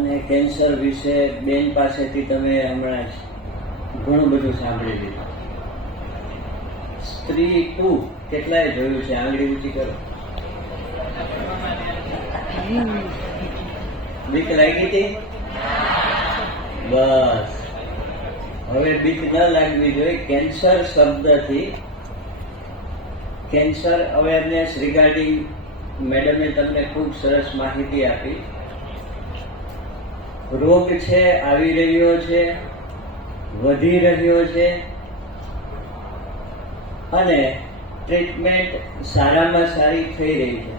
અને કેન્સર વિશે બેન પાસેથી તમે હમણાં ઘણું બધું સાંભળી લીધું. સ્ત્રી 2 કેટલાય જોયું છે? આંગળી ઊંચી કરો. બીક લાગી હતી? બસ, હવે બીક ન લાગવી જોઈએ. કેન્સર શબ્દથી કેન્સર અવેરનેસ રિગાર્ડિંગ મેડમે તમને ખૂબ સરસ માહિતી આપી. રોગ છે, આવી રહ્યો છે, વધી રહ્યો છે અને ટ્રીટમેન્ટ સારામાં સારી થઈ રહી છે.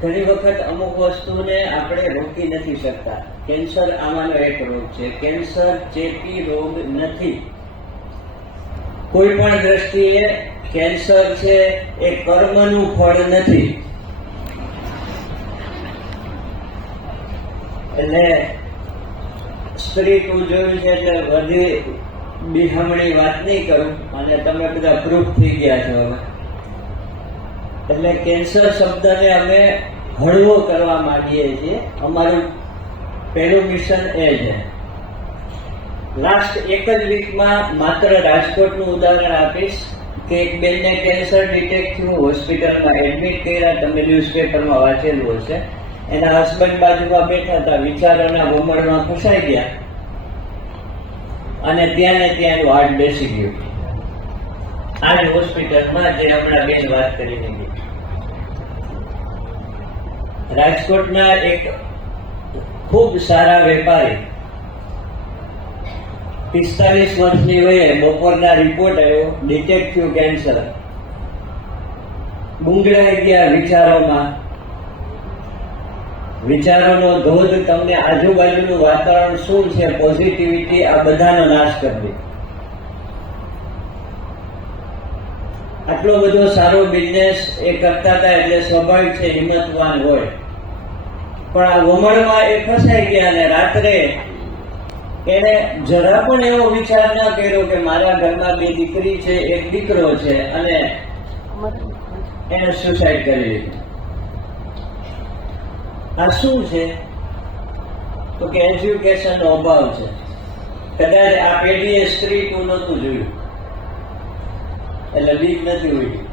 ઘણી વખત અમુક વસ્તુને આપણે રોકી નથી શકતા. કેન્સર આમાંનો એક રોગ છે. કેન્સર ચેપી રોગ નથી. કોઈ પણ દ્રષ્ટિએ કેન્સર છે એ કર્મનું ફળ નથી. એટલે સ્ત્રી 2 જોયું છે એટલે વધી બિહામણી વાત નહીં કરું, અને તમે બધા પ્રૂફ થઈ ગયા છો હવે. એટલે કેન્સર શબ્દને અમે હળવો કરવા માંગીએ છીએ. અમારું પહેલું મિશન એ છે. લાસ્ટ એક જ વીકમાં માત્ર રાજકોટનું ઉદાહરણ આપીશ કે એક બેનને કેન્સર ડિટેક્ટ થયું, હોસ્પિટલમાં એડમિટ કર્યા. તમે ન્યૂઝપેપરમાં વાંચેલું હશે. એના હસબન્ડ બાજુમાં બેઠા હતા, વિચારોના ભમરમાં ફસાઈ ગયા અને ત્યાં ને ત્યાં એનું હાર્ટ બેસી ગયું. આ જ હોસ્પિટલમાં જે હમણાં બેન વાત કરીને ગઈ. રાજકોટના એક ખૂબ સારા વેપારી 45 વર્ષની વયે બપોરના રિપોર્ટ આવ્યો, ડિટેક્ટ થયું કેન્સર. ગુંગળાઈ ગયા વિચારોમાં. વિચારોનો ધોધ, તમને આજુબાજુનું વાતાવરણ શું છે, પોઝિટિવિટી, આ બધાનો નાશ કરી દે. આટલો બધો સારો બિઝનેસ એ કરતા હતા એટલે સ્વાભાવિક છે હિંમતવાન હોય. પણ આ વમળમાં એ ફસાઈ ગયા અને રાત્રે એને જરા પણ એવો વિચાર ન કર્યો કે મારા ઘરમાં 2 દીકરી છે, 1 દીકરો છે, અને એને સુસાઇડ કરી લીધું. આ શું છે? તો કે એજ્યુકેશનનો અભાવ છે. કદાચ આ પેઢીએ સ્ત્રી 2 નહોતું જોયું એટલે બીક નથી ઉડી.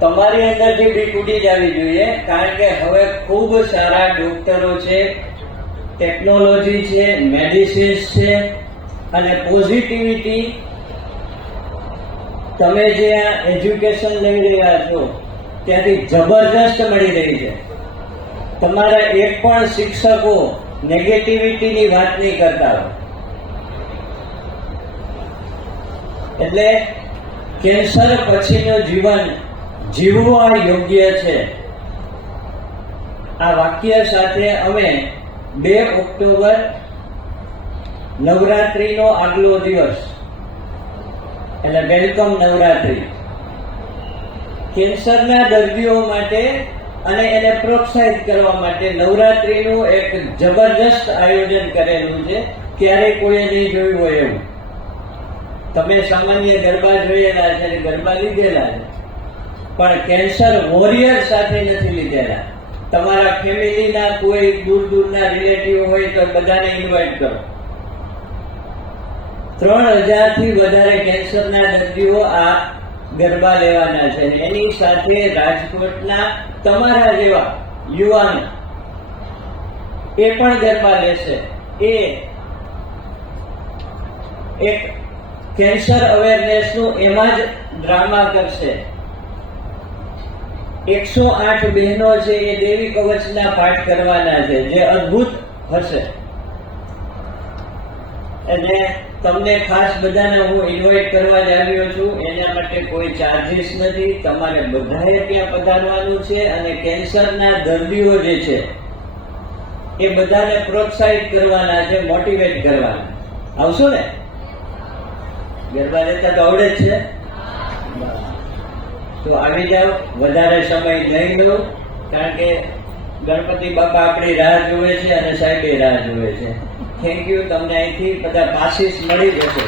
તમારી અંદરથી બીક ઉડી જવી જોઈએ, કારણ કે હવે ખૂબ સારા ડોક્ટરો છે, ટેકનોલોજી છે, મેડિસિન્સ છે અને પોઝિટિવિટી. તમે જે આ એજ્યુકેશન લઈ રહ્યા છો ત્યાંથી જબરજસ્ત મળી રહી છે. તમારા એક પણ શિક્ષકો નેગેટિવિટીની વાત નહીં કરતા હોય. એટલે કેન્સર પછીનું જીવન જીવવા યોગ્ય છે. આ વાક્ય સાથે અમે 2 ઓક્ટોબર નવરાત્રીનો આગલો દિવસ, એટલે વેલકમ નવરાત્રી, કેન્સરના દર્દીઓ માટે અને એને પ્રોત્સાહિત કરવા માટે નવરાત્રીનું એક જબરજસ્ત આયોજન કરેલું છે. ક્યારેય કોઈએ નહીં જોયું હોય એવું. તમે સામાન્ય ગરબા જોયેલા છે, ગરબા લીધેલા છે, પણ કેન્સર વોરિયર સાથે નથી લીધેલા. તમારા ફેમિલીના કોઈ દૂર દૂરના રિલેટિવ હોય તો બધાને ઇન્વાઇટ કરો. 3000 થી વધારે કેન્સરના દર્દીઓ આ ગરબા લેવાના છે. એની સાથે રાજકોટના તમારા જેવા યુવાનો એ પણ ગરબા લેશે. એ એક કેન્સર અવેરનેસનું એમાં જ ડ્રામા કરશે. 108 બહેનો છે એ દેવી કવચના પાઠ કરવાના છે, જે અદ્ભુત હશે. એટલે તમને ખાસ બધાને હું ઇન્વાઇટ કરવા જ આવ્યો છું. એના માટે કોઈ ચાર્જીસ નથી. તમારે બધાએ ત્યાં પધારવાનું છે અને કેન્સરના દર્દીઓ જે છે એ બધાને પ્રોત્સાહિત કરવાના છે, મોટિવેટ કરવાના. આવશો ને? ગરબા લેતા તો આવડે જ છે તો આવી જાઓ. વધારે સમય નહીં લો, કારણ કે ગણપતિ બાપા આપણી રાહ જોવે છે અને સાહેબે રાહ જોવે છે. Thank you. તમને અહીંથી બધા પાસીસ મળી જશે.